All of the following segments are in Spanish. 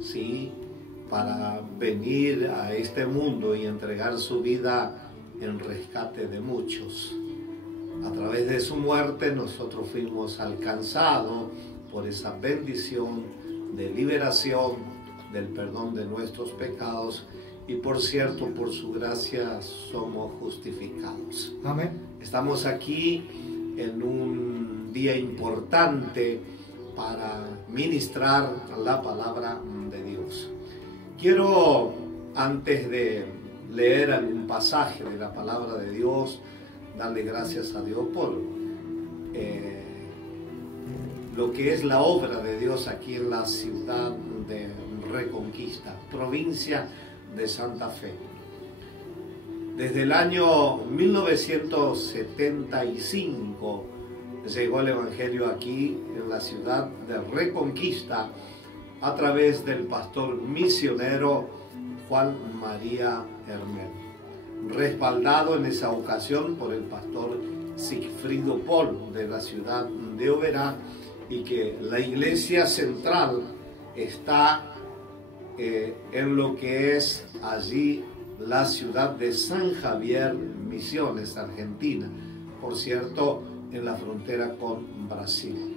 ¿sí?, para venir a este mundo y entregar su vida en rescate de muchos. A través de su muerte nosotros fuimos alcanzados por esa bendición de liberación, del perdón de nuestros pecados, y por cierto, por su gracia somos justificados. Amén. Estamos aquí en un día importante para ministrar la palabra de Dios. Quiero, antes de leer algún pasaje de la palabra de Dios, darle gracias a Dios por lo que es la obra de Dios aquí en la ciudad de Reconquista, provincia de Santa Fe. Desde el año 1975 llegó el Evangelio aquí en la ciudad de Reconquista a través del pastor misionero Juan María Hermel, respaldado en esa ocasión por el pastor Sigfrido Pol de la ciudad de Oberá, y que la iglesia central está en lo que es allí la ciudad de San Javier, Misiones, Argentina, por cierto, en la frontera con Brasil.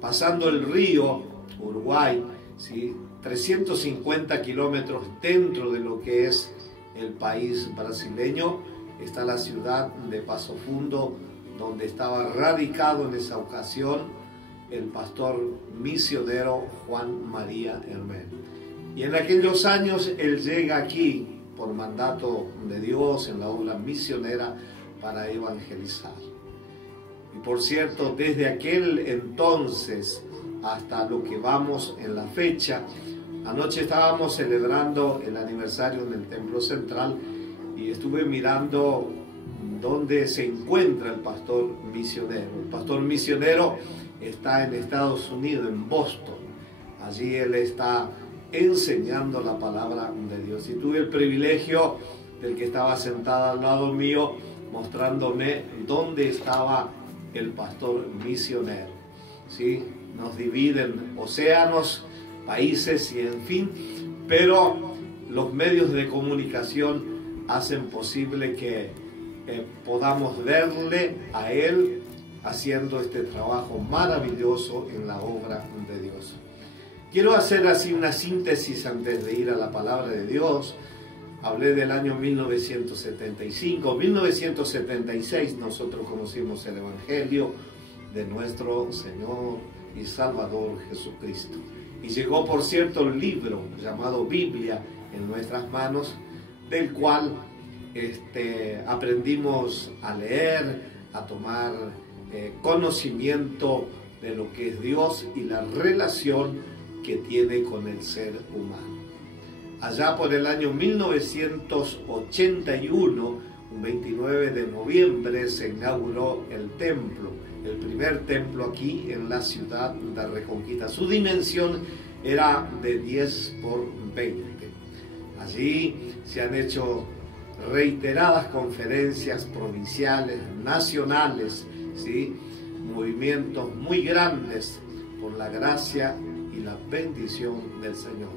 Pasando el río Uruguay, ¿sí?, 350 kilómetros dentro de lo que es el país brasileño, está la ciudad de Paso Fundo, donde estaba radicado en esa ocasión el pastor misionero Juan María Hermel. Y en aquellos años él llega aquí por mandato de Dios en la obra misionera para evangelizar. Y por cierto, desde aquel entonces hasta lo que vamos en la fecha, anoche estábamos celebrando el aniversario en el Templo Central y estuve mirando dónde se encuentra el pastor misionero. El pastor misionero está en Estados Unidos, en Boston. Allí él está enseñando la palabra de Dios. Y tuve el privilegio del que estaba sentado al lado mío, mostrándome dónde estaba el pastor misionero. ¿Sí? Nos dividen océanos, países y en fin, pero los medios de comunicación hacen posible que podamos verle a él haciendo este trabajo maravilloso en la obra de Dios. Quiero hacer así una síntesis antes de ir a la palabra de Dios. Hablé del año 1975, 1976 nosotros conocimos el Evangelio de nuestro Señor y Salvador Jesucristo. Y llegó, por cierto, el libro llamado Biblia en nuestras manos, del cual aprendimos a leer, a tomar conocimiento de lo que es Dios y la relación que tiene con el ser humano. Allá por el año 1981, un 29 de noviembre, se inauguró el templo, el primer templo aquí en la ciudad de Reconquista. Su dimensión era de 10 por 20. Allí se han hecho reiteradas conferencias provinciales, nacionales, ¿sí?, movimientos muy grandes por la gracia y la bendición del Señor.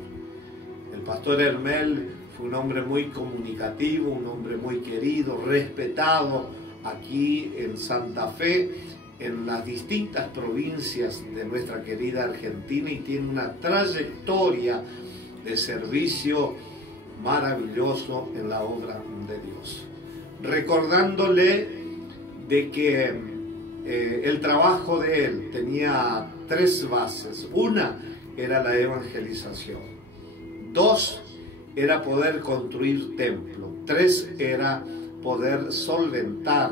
El pastor Hermel fue un hombre muy comunicativo, un hombre muy querido, respetado aquí en Santa Fe, en las distintas provincias de nuestra querida Argentina, y tiene una trayectoria de servicio maravilloso en la obra de Dios. Recordándole de que el trabajo de él tenía tres bases. Una era la evangelización. Dos era poder construir templo. Tres era poder solventar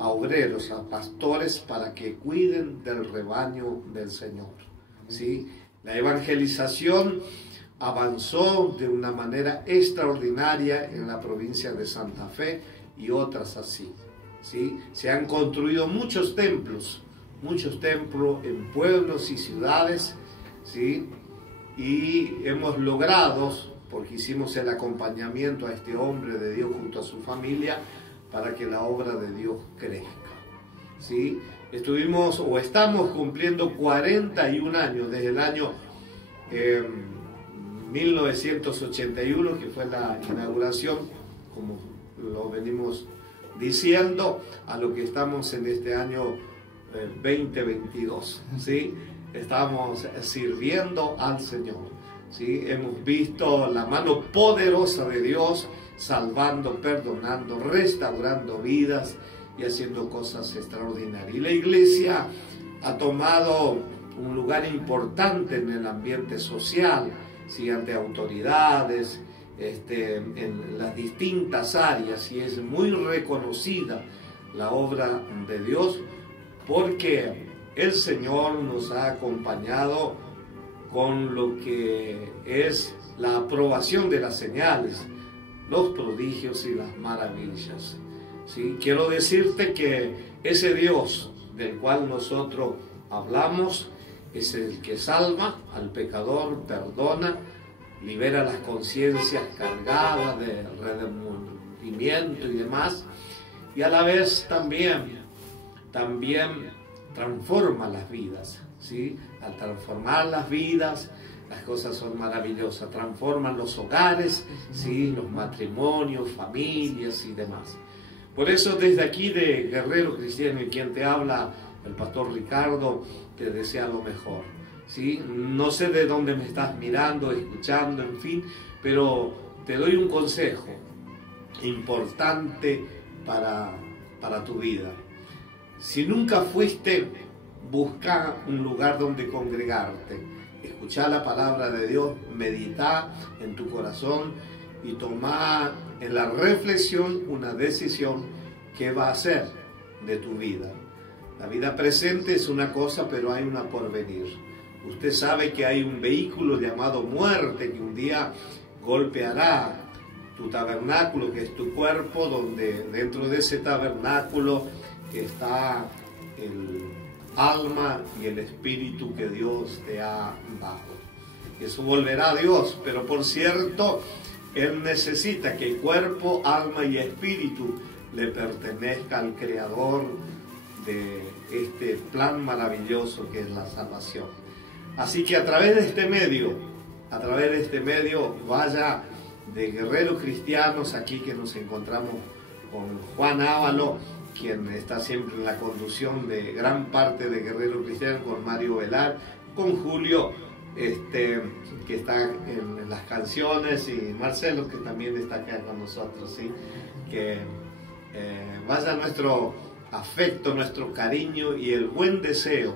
a obreros, a pastores, para que cuiden del rebaño del Señor. ¿Sí? La evangelización avanzó de una manera extraordinaria en la provincia de Santa Fe y otras así. ¿Sí? Se han construido muchos templos en pueblos y ciudades, ¿sí? Y hemos logrado, porque hicimos el acompañamiento a este hombre de Dios junto a su familia, para que la obra de Dios crezca, ¿sí? Estamos cumpliendo 41 años, desde el año 1981, que fue la inauguración, como lo venimos diciendo, a lo que estamos en este año 2022, ¿sí? Estamos sirviendo al Señor, ¿sí? Hemos visto la mano poderosa de Dios, salvando, perdonando, restaurando vidas y haciendo cosas extraordinarias. Y la iglesia ha tomado un lugar importante en el ambiente social, ¿sí? Ante autoridades, en las distintas áreas, y es muy reconocida la obra de Dios, porque el Señor nos ha acompañado con lo que es la aprobación de las señales, los prodigios y las maravillas, ¿sí? Quiero decirte que ese Dios del cual nosotros hablamos es el que salva al pecador, perdona, libera las conciencias cargadas de remordimiento y demás, y a la vez también transforma las vidas, ¿sí? Al transformar las vidas, las cosas son maravillosas, transforman los hogares, ¿sí? Los matrimonios, familias y demás. Por eso desde aquí de Guerrero Cristiano, y quien te habla, el pastor Ricardo, te desea lo mejor, ¿sí? No sé de dónde me estás mirando, escuchando, en fin, pero te doy un consejo importante para tu vida. Si nunca fuiste, busca un lugar donde congregarte, escucha la palabra de Dios, medita en tu corazón y toma en la reflexión una decisión que va a hacer de tu vida. La vida presente es una cosa, pero hay una porvenir. Usted sabe que hay un vehículo llamado muerte que un día golpeará tu tabernáculo, que es tu cuerpo, donde dentro de ese tabernáculo está el alma y el espíritu que Dios te ha dado. Eso volverá a Dios, pero por cierto, Él necesita que cuerpo, alma y espíritu le pertenezca al Creador de este plan maravilloso que es la salvación. Así que a través de este medio, vaya de Guerreros Cristianos, aquí que nos encontramos con Juan Ávalo, quien está siempre en la conducción de gran parte de Guerreros Cristianos, con Mario Velar, con Julio, que está en las canciones, y Marcelo, que también está acá con nosotros, ¿sí? Que vaya nuestro afecto, nuestro cariño y el buen deseo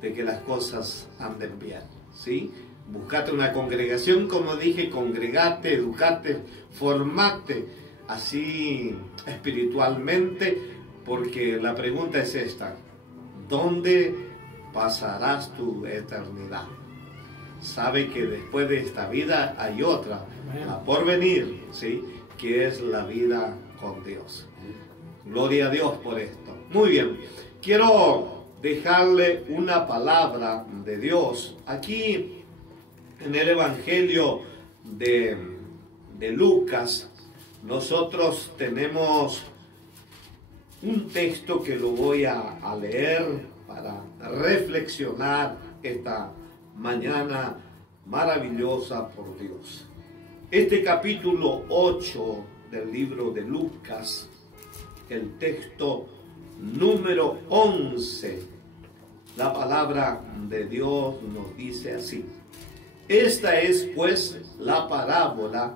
de que las cosas anden bien, ¿sí? Buscate una congregación, como dije, congregate, educate, formate así espiritualmente, porque la pregunta es esta: ¿dónde pasarás tu eternidad? Sabe que después de esta vida hay otra, la por venir, ¿sí? Que es la vida con Dios. Gloria a Dios por esto. Muy bien, quiero dejarle una palabra de Dios. Aquí en el Evangelio de Lucas, nosotros tenemos un texto que lo voy a leer para reflexionar esta mañana maravillosa por Dios. Este capítulo 8 del libro de Lucas, el texto número 11, la palabra de Dios nos dice así: esta es pues la parábola,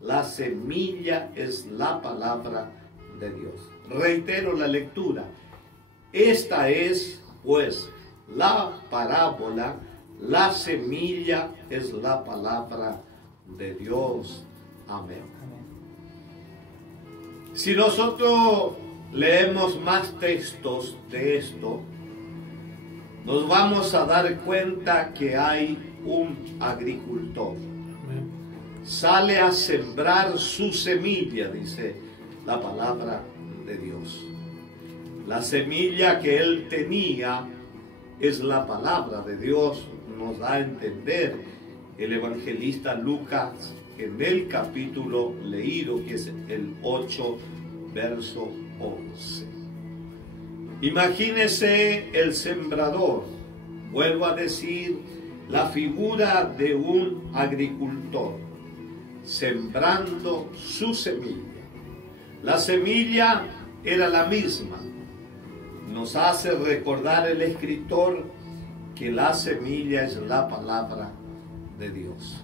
la semilla es la palabra de Dios. Reitero la lectura: esta es pues la parábola, la semilla es la palabra de Dios. Amén. Si nosotros leemos más textos de esto, nos vamos a dar cuenta que hay un agricultor. Sale a sembrar su semilla, dice la palabra de Dios. La semilla que él tenía es la palabra de Dios, nos da a entender el evangelista Lucas en el capítulo leído, que es el 8, verso 11. Imagínese el sembrador. Vuelvo a decir, la figura de un agricultor sembrando su semilla. La semilla era la misma. Nos hace recordar el escritor que la semilla es la palabra de Dios.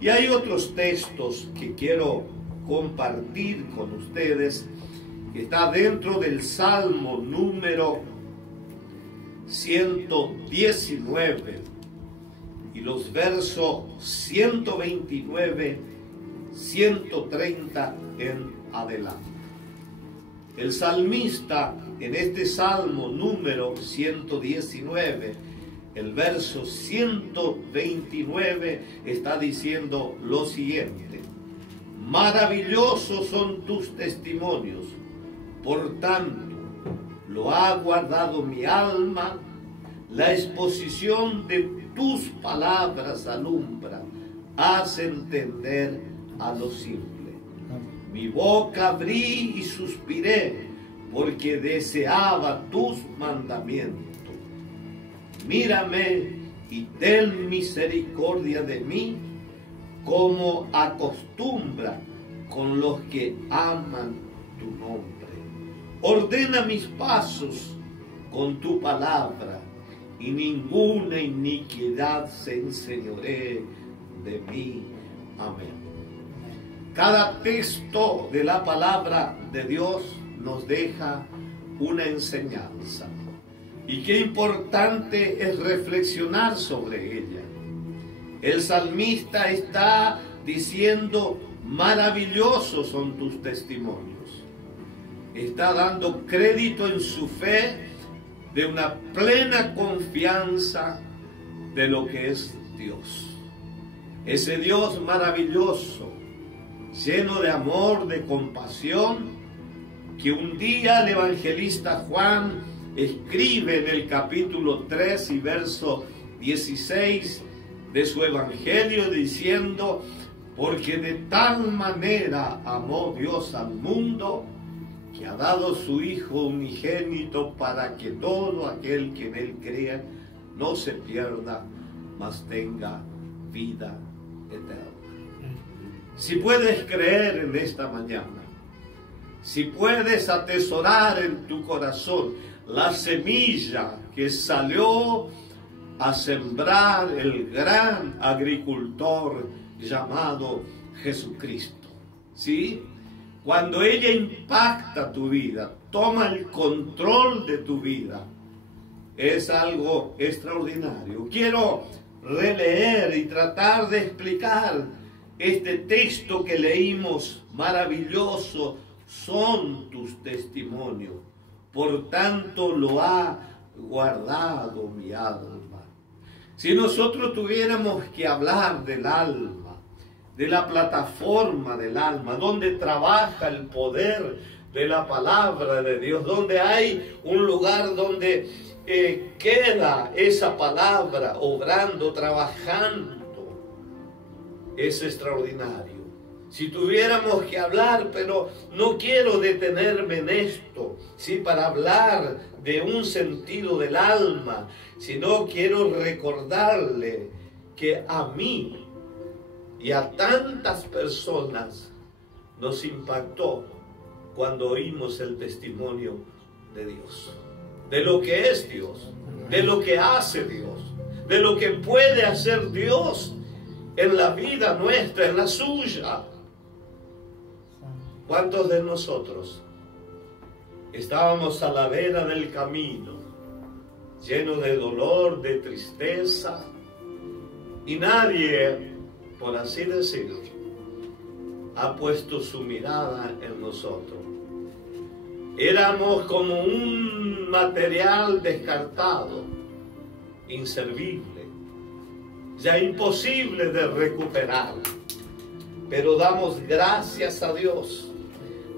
Y hay otros textos que quiero compartir con ustedes, que está dentro del Salmo número 119 y los versos 129, 130 en adelante. El salmista en este Salmo número 119, el verso 129 está diciendo lo siguiente: maravillosos son tus testimonios, por tanto lo ha guardado mi alma, la exposición de tus palabras alumbra, haz entender a lo simple. Mi boca abrí y suspiré, porque deseaba tus mandamientos. Mírame y ten misericordia de mí, como acostumbra con los que aman tu nombre. Ordena mis pasos con tu palabra, y ninguna iniquidad se enseñoree de mí. Amén. Cada texto de la palabra de Dios nos deja una enseñanza. Y qué importante es reflexionar sobre ella. El salmista está diciendo: maravillosos son tus testimonios. Está dando crédito en su fe de una plena confianza de lo que es Dios. Ese Dios maravilloso, lleno de amor, de compasión, que un día el evangelista Juan escribe en el capítulo 3 y verso 16 de su evangelio, diciendo: porque de tal manera amó Dios al mundo, que ha dado su Hijo unigénito, para que todo aquel que en él crea no se pierda, mas tenga vida eterna. Si puedes creer en esta mañana, si puedes atesorar en tu corazón la semilla que salió a sembrar el gran agricultor llamado Jesucristo, ¿sí? Cuando ella impacta tu vida, toma el control de tu vida, es algo extraordinario. Quiero releer y tratar de explicar este texto que leímos: maravilloso son tus testimonios, por tanto lo ha guardado mi alma. Si nosotros tuviéramos que hablar del alma, de la plataforma del alma, donde trabaja el poder de la palabra de Dios, donde hay un lugar donde queda esa palabra obrando, trabajando, es extraordinario. Si tuviéramos que hablar, pero no quiero detenerme en esto, ¿sí?, para hablar de un sentido del alma, sino quiero recordarle que a mí y a tantas personas nos impactó cuando oímos el testimonio de Dios, de lo que es Dios, de lo que hace Dios, de lo que puede hacer Dios en la vida nuestra, en la suya. ¿Cuántos de nosotros estábamos a la vera del camino, llenos de dolor, de tristeza, y nadie, por así decirlo, ha puesto su mirada en nosotros? Éramos como un material descartado, inservible, ya imposible de recuperar. Pero damos gracias a Dios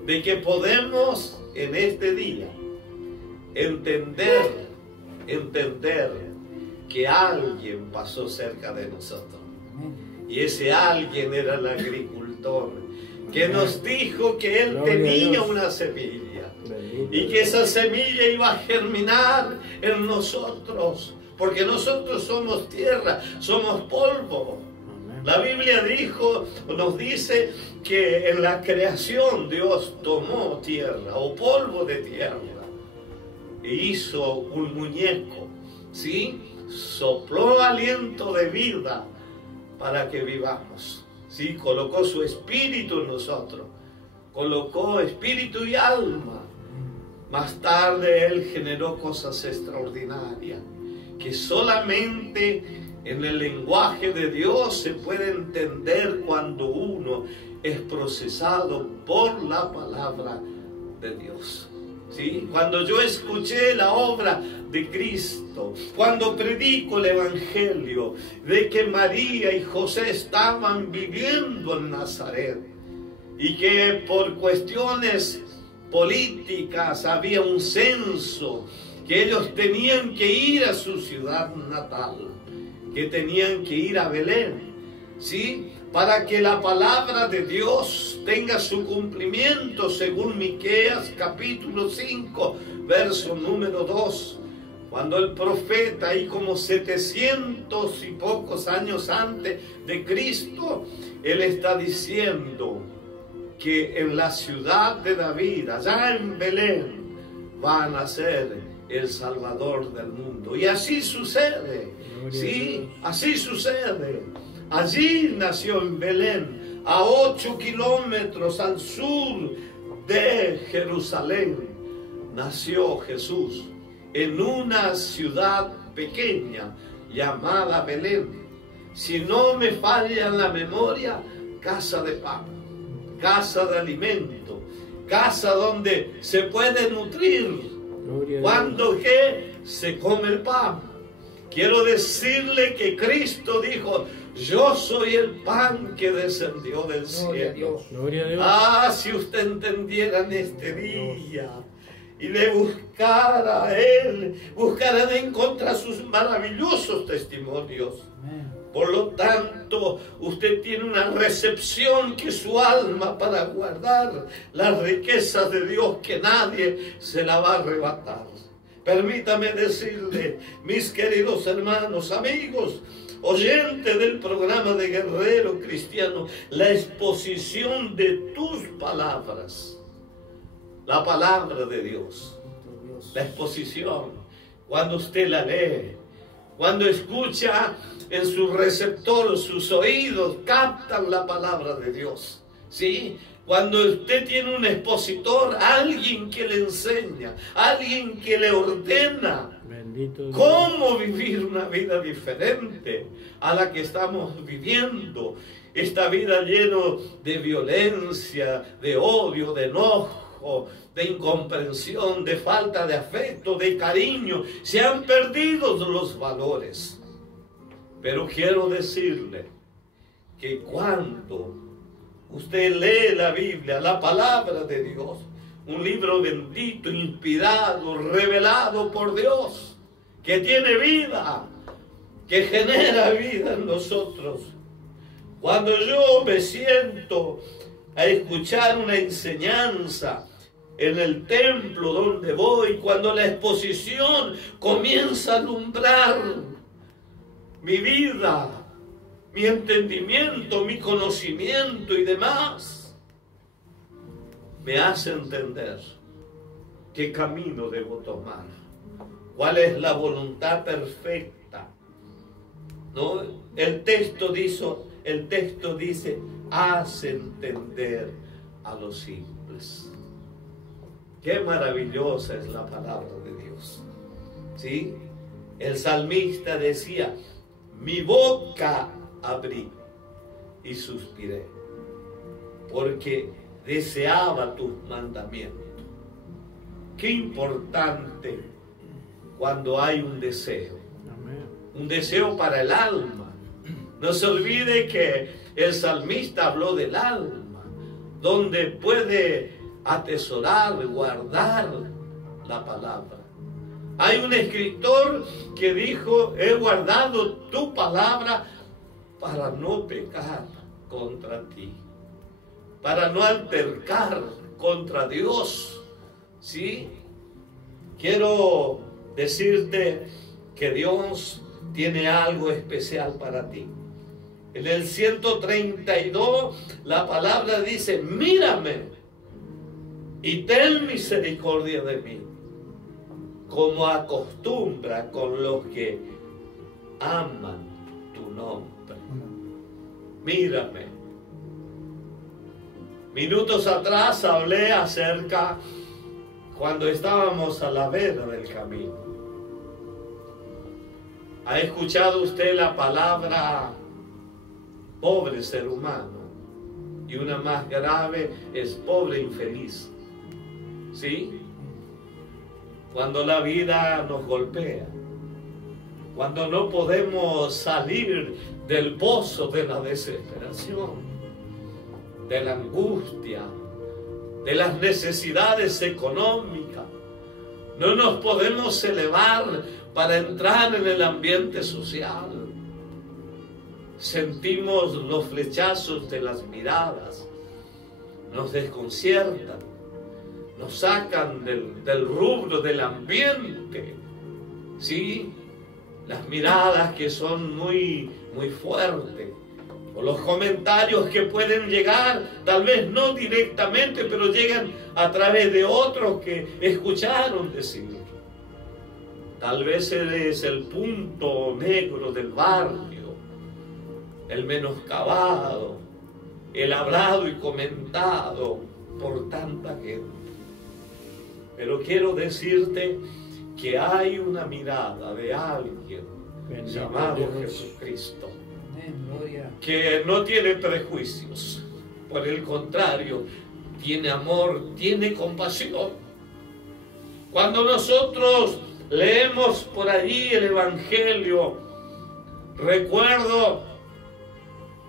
de que podemos en este día entender que alguien pasó cerca de nosotros. Y ese alguien era el agricultor, que nos dijo que él tenía una semilla y que esa semilla iba a germinar en nosotros porque nosotros somos tierra, somos polvo. La Biblia nos dice que en la creación Dios tomó tierra o polvo de tierra e hizo un muñeco, ¿sí? Sopló aliento de vida para que vivamos, ¿sí? Colocó su espíritu en nosotros, colocó espíritu y alma. Más tarde Él generó cosas extraordinarias que solamente en el lenguaje de Dios se puede entender cuando uno es procesado por la palabra de Dios. ¿Sí? Cuando yo escuché la obra de Cristo, cuando predico el Evangelio de que María y José estaban viviendo en Nazaret y que por cuestiones políticas había un censo, que ellos tenían que ir a su ciudad natal, que tenían que ir a Belén, ¿sí? Para que la palabra de Dios tenga su cumplimiento según Miqueas capítulo 5, verso número 2. Cuando el profeta, ahí como 700 y pocos años antes de Cristo, él está diciendo que en la ciudad de David, allá en Belén, va a nacer el Salvador del mundo. Y así sucede, ¿sí? Así sucede. Allí nació en Belén, a 8 kilómetros al sur de Jerusalén, nació Jesús en una ciudad pequeña llamada Belén. Si no me falla la memoria, casa de pan, casa de alimento, casa donde se puede nutrir. Cuando que se come el pan. Quiero decirle que Cristo dijo: yo soy el pan que descendió del cielo. Gloria a Dios. Ah, si usted entendiera en este día y le buscara a Él, buscara de encontrar sus maravillosos testimonios. Por lo tanto, usted tiene una recepción que su alma para guardar las riquezas de Dios, que nadie se la va a arrebatar. Permítame decirle, mis queridos hermanos, amigos, oyentes del programa de Guerrero Cristiano, la exposición de tus palabras, la palabra de Dios, la exposición, cuando usted la lee, cuando escucha en su receptor, sus oídos captan la palabra de Dios, ¿sí? Cuando usted tiene un expositor, alguien que le enseña, alguien que le ordena cómo vivir una vida diferente a la que estamos viviendo. Esta vida llena de violencia, de odio, de enojo, de incomprensión, de falta de afecto, de cariño. Se han perdido los valores. Pero quiero decirle que cuando usted lee la Biblia, la palabra de Dios, un libro bendito, inspirado, revelado por Dios, que tiene vida, que genera vida en nosotros. Cuando yo me siento a escuchar una enseñanza en el templo donde voy, cuando la exposición comienza a alumbrar mi vida, mi entendimiento, mi conocimiento y demás, me hace entender qué camino debo tomar, cuál es la voluntad perfecta, ¿no? El texto dice, hace entender a los simples. Qué maravillosa es la palabra de Dios, ¿sí? El salmista decía: mi boca abrí y suspiré, porque deseaba tus mandamientos. Qué importante cuando hay un deseo, un deseo para el alma. No se olvide que el salmista habló del alma, donde puede atesorar, guardar la palabra. Hay un escritor que dijo: he guardado tu palabra para no pecar contra ti, para no altercar contra Dios, ¿sí? Quiero decirte que Dios tiene algo especial para ti. En el 132 la palabra dice: mírame y ten misericordia de mí, como acostumbra con los que aman tu nombre. Mírame. Minutos atrás hablé acerca cuando estábamos a la vera del camino. ¿Ha escuchado usted la palabra pobre ser humano? Y una más grave es pobre infeliz. ¿Sí? Cuando la vida nos golpea, cuando no podemos salir del pozo de la desesperación, de la angustia, de las necesidades económicas, no nos podemos elevar para entrar en el ambiente social. Sentimos los flechazos de las miradas, nos desconciertan, nos sacan del rubro del ambiente, ¿sí? Las miradas que son muy fuertes, o los comentarios que pueden llegar, tal vez no directamente, pero llegan a través de otros que escucharon decir. Tal vez eres el punto negro del barrio, el menoscabado, el hablado y comentado por tanta gente. Pero quiero decirte que hay una mirada de alguien llamado Jesucristo, que no tiene prejuicios, por el contrario, tiene amor, tiene compasión. Cuando nosotros leemos por allí el Evangelio, recuerdo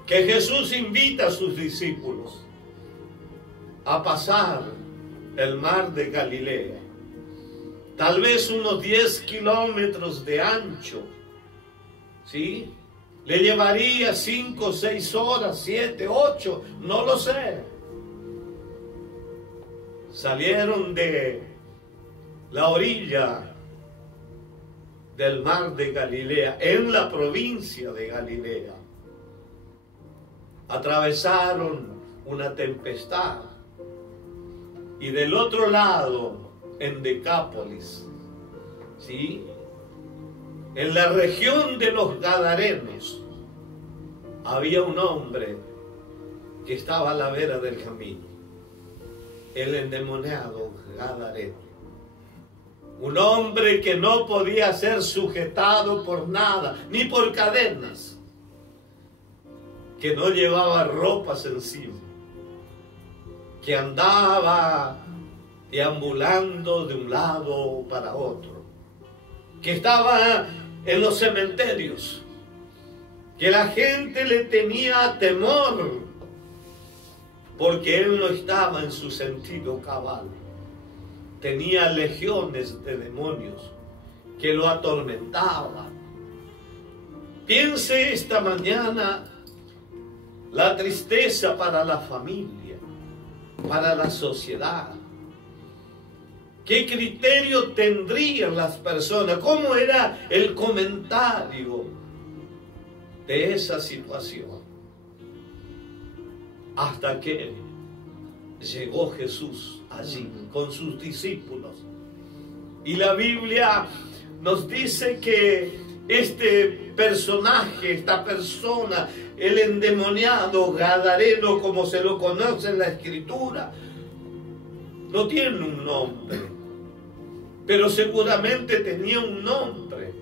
que Jesús invita a sus discípulos a pasar el mar de Galilea, tal vez unos 10 kilómetros de ancho, ¿sí? Le llevaría 5, 6 horas, 7, 8, no lo sé. Salieron de la orilla del mar de Galilea, en la provincia de Galilea. Atravesaron una tempestad. Y del otro lado, en Decápolis, ¿sí?, en la región de los Gadarenos, había un hombre que estaba a la vera del camino, el endemoniado Gadareno. Un hombre que no podía ser sujetado por nada, ni por cadenas, que no llevaba ropas encima, que andaba deambulando de un lado para otro, que estaba en los cementerios, que la gente le tenía temor, porque él no estaba en su sentido cabal. Tenía legiones de demonios que lo atormentaban. Piense esta mañana la tristeza para la familia, para la sociedad. ¿Qué criterio tendrían las personas? ¿Cómo era el comentario de esa situación? Hasta que llegó Jesús allí con sus discípulos. Y la Biblia nos dice que este personaje, esta persona, el endemoniado Gadareno, como se lo conoce en la Escritura, no tiene un nombre, pero seguramente tenía un nombre.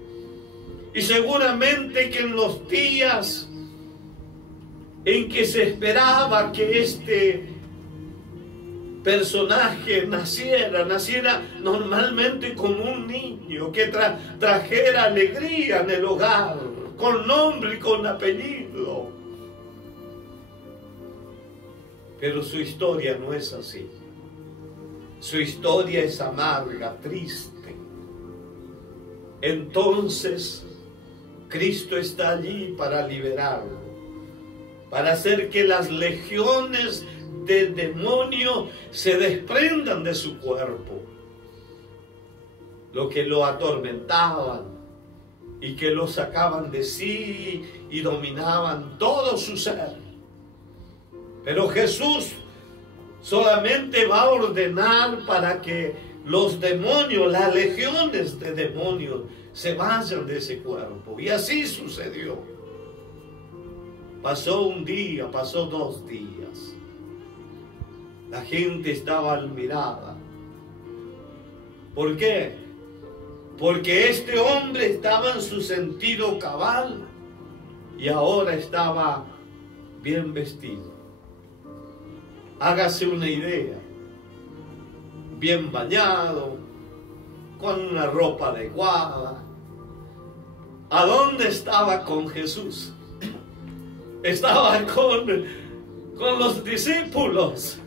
Y seguramente que en los días en que se esperaba que este personaje naciera normalmente como un niño, que trajera alegría en el hogar, con nombre y con apellido. Pero su historia no es así. Su historia es amarga, triste. Entonces, Cristo está allí para liberarlo, para hacer que las legiones de demonio se desprendan de su cuerpo. Lo que lo atormentaban y que lo sacaban de sí y dominaban todo su ser. Pero Jesús solamente va a ordenar para que los demonios, las legiones de demonios, se vayan de ese cuerpo. Y así sucedió. Pasó un día, pasó 2 días. La gente estaba admirada. ¿Por qué? Porque este hombre estaba en su sentido cabal y ahora estaba bien vestido. Hágase una idea. Bien bañado, con una ropa adecuada. ¿A dónde estaba con Jesús? Estaba con los discípulos.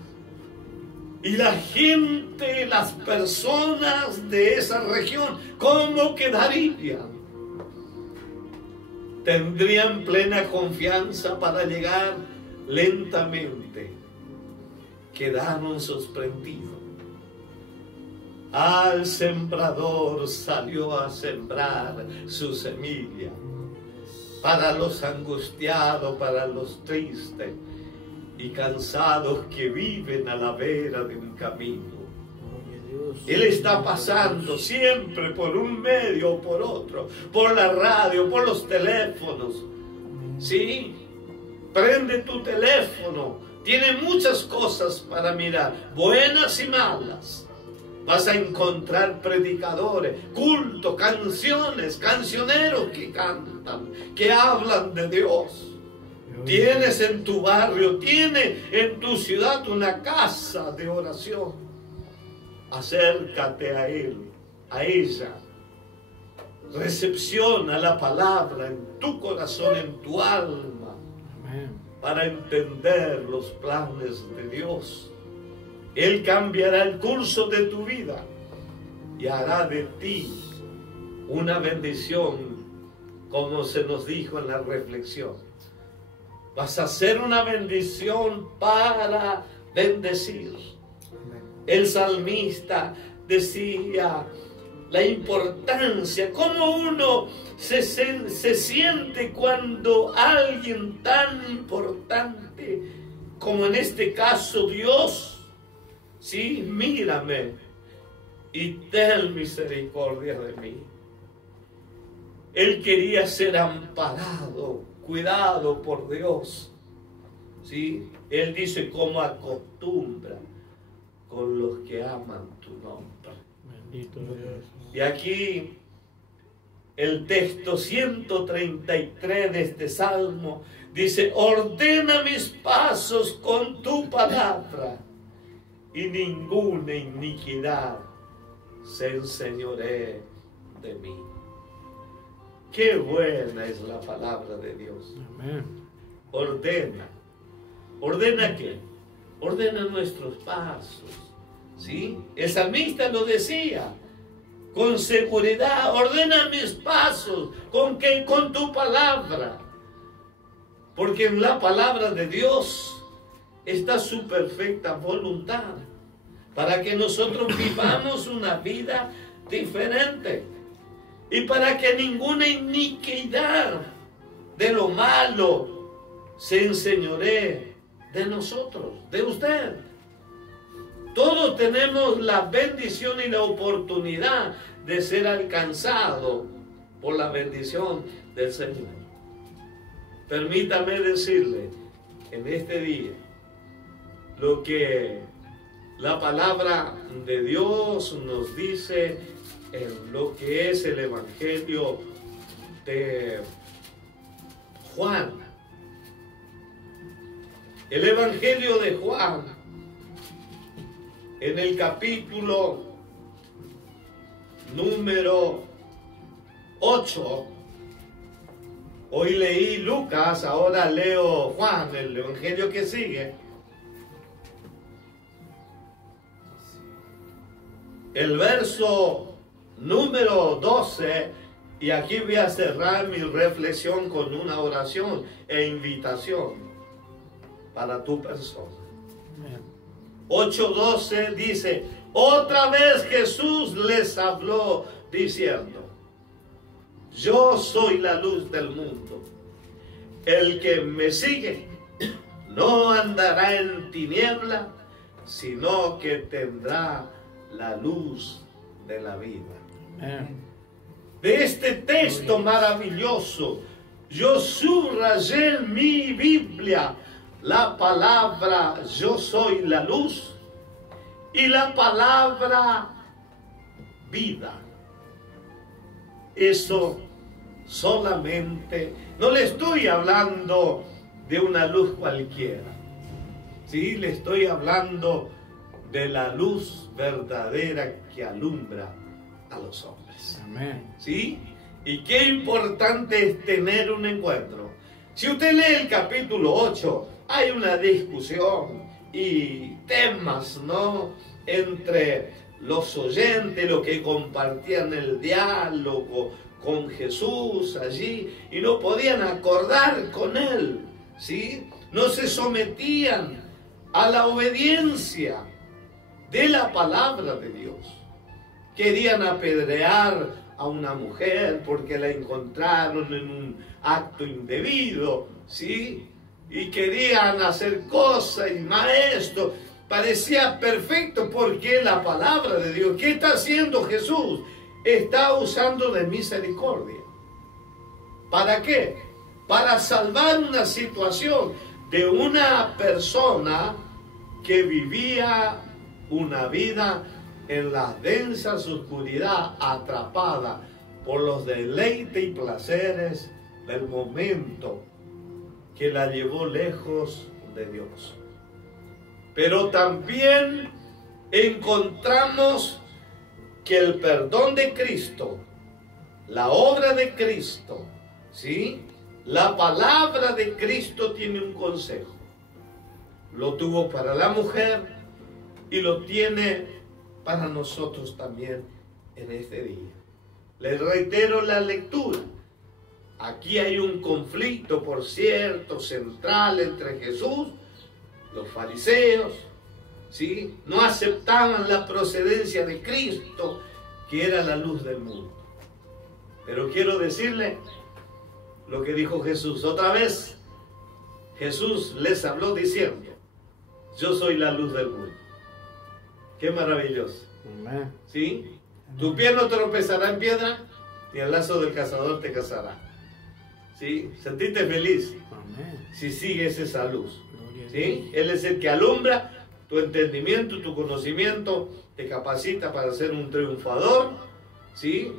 Y la gente, las personas de esa región, ¿cómo quedarían? Tendrían plena confianza para llegar lentamente. Quedaron sorprendidos. Al sembrador salió a sembrar su semilla. Para los angustiados, para los tristes y cansados que viven a la vera de un camino. Él está pasando siempre por un medio o por otro, por la radio, por los teléfonos. ¿Sí? Prende tu teléfono. Tiene muchas cosas para mirar, buenas y malas. Vas a encontrar predicadores, cultos, canciones, cancioneros que cantan, que hablan de Dios. Tienes en tu barrio, tienes en tu ciudad una casa de oración. Acércate a él, a ella. Recepciona la palabra en tu corazón, en tu alma, para entender los planes de Dios. Él cambiará el curso de tu vida y hará de ti una bendición, como se nos dijo en la reflexión. Vas a ser una bendición para bendecir. El salmista decía la importancia, cómo uno se siente cuando alguien tan importante como en este caso Dios, sí, mírame y ten misericordia de mí. Él quería ser amparado, cuidado por Dios. ¿Sí? Él dice, como acostumbra con los que aman tu nombre. Bendito Dios. Y aquí el texto 133 de este salmo dice, ordena mis pasos con tu palabra y ninguna iniquidad se enseñoree de mí. Qué buena es la palabra de Dios. Amén. Ordena. ¿Ordena qué? Ordena nuestros pasos. ¿Sí? El salmista lo decía con seguridad. Ordena mis pasos. ¿Con qué? Con tu palabra. Porque en la palabra de Dios está su perfecta voluntad para que nosotros vivamos una vida diferente y para que ninguna iniquidad de lo malo se enseñoree de nosotros, de usted. Todos tenemos la bendición y la oportunidad de ser alcanzados por la bendición del Señor. Permítame decirle en este día lo que la palabra de Dios nos dice en lo que es el Evangelio de Juan. El Evangelio de Juan, en el capítulo número 8, hoy leí Lucas, ahora leo Juan, el Evangelio que sigue. El verso número 12, y aquí voy a cerrar mi reflexión con una oración e invitación para tu persona. 8:12 dice, otra vez Jesús les habló diciendo, yo soy la luz del mundo. El que me sigue no andará en tiniebla, sino que tendrá la luz de la vida. De este texto maravilloso, yo subrayé en mi Biblia la palabra yo soy la luz y la palabra vida. Eso solamente, no le estoy hablando de una luz cualquiera, ¿sí? Le estoy hablando de la luz verdadera que alumbra a los hombres. Amén. ¿Sí? Y qué importante es tener un encuentro. Si usted lee el capítulo 8, hay una discusión y temas, ¿no?, entre los oyentes, los que compartían el diálogo con Jesús allí y no podían acordar con él, ¿sí? No se sometían a la obediencia de la palabra de Dios. Querían apedrear a una mujer porque la encontraron en un acto indebido, ¿sí? Y querían hacer cosas, y maestro, parecía perfecto porque la palabra de Dios, ¿qué está haciendo Jesús? Está usando de misericordia. ¿Para qué? Para salvar una situación de una persona que vivía una vida en la densa oscuridad, atrapada por los deleites y placeres del momento que la llevó lejos de Dios. Pero también encontramos que el perdón de Cristo, la obra de Cristo, ¿sí?, la palabra de Cristo tiene un consejo. Lo tuvo para la mujer y lo tiene para nosotros también en este día. Les reitero la lectura. Aquí hay un conflicto, por cierto, central entre Jesús, los fariseos, ¿sí? No aceptaban la procedencia de Cristo, que era la luz del mundo. Pero quiero decirle lo que dijo Jesús. Otra vez, Jesús les habló diciendo, yo soy la luz del mundo. Qué maravilloso. Amén. ¿Sí? Tu pie no tropezará en piedra, ni el lazo del cazador te cazará. ¿Sí? Sentite feliz. Amén. Si sigues esa luz. ¿Sí? Él es el que alumbra tu entendimiento, tu conocimiento, te capacita para ser un triunfador. ¿Sí?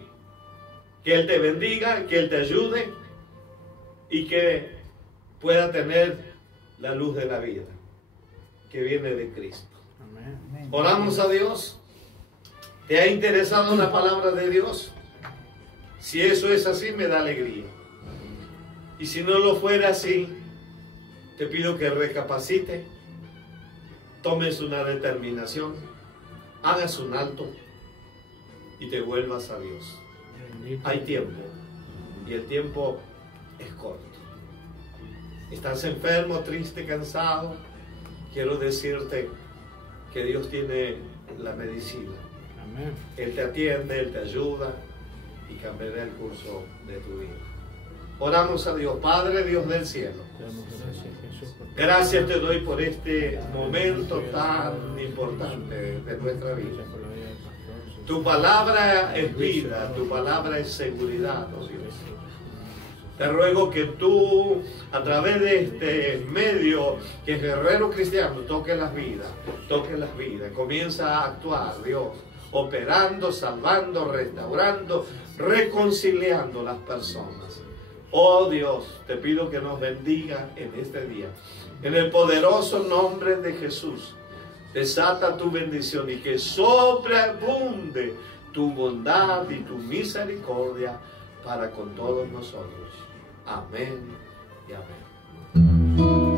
Que Él te bendiga, que Él te ayude y que pueda tener la luz de la vida que viene de Cristo. Amén. Oramos a Dios. ¿Te ha interesado la palabra de Dios? Si eso es así, me da alegría. Y si no lo fuera así, te pido que recapacite, tomes una determinación, hagas un alto y te vuelvas a Dios. Hay tiempo y el tiempo es corto. ¿Estás enfermo, triste, cansado? Quiero decirte que Dios tiene la medicina. Amén. Él te atiende, Él te ayuda y cambiará el curso de tu vida. Oramos a Dios. Padre, Dios del cielo, Te damos gracias, Jesús, por tu gracias te doy por este momento tan importante de nuestra vida. gracias por la vida del pastor, Señor. Tu palabra es vida, tu palabra es seguridad, oh Dios. Te ruego que tú, a través de este medio, que es Guerrero Cristiano, toque las vidas, comienza a actuar, Dios, operando, salvando, restaurando, reconciliando las personas. Oh Dios, te pido que nos bendiga en este día. En el poderoso nombre de Jesús, desata tu bendición y que sobreabunde tu bondad y tu misericordia para con todos nosotros. Amén y amén.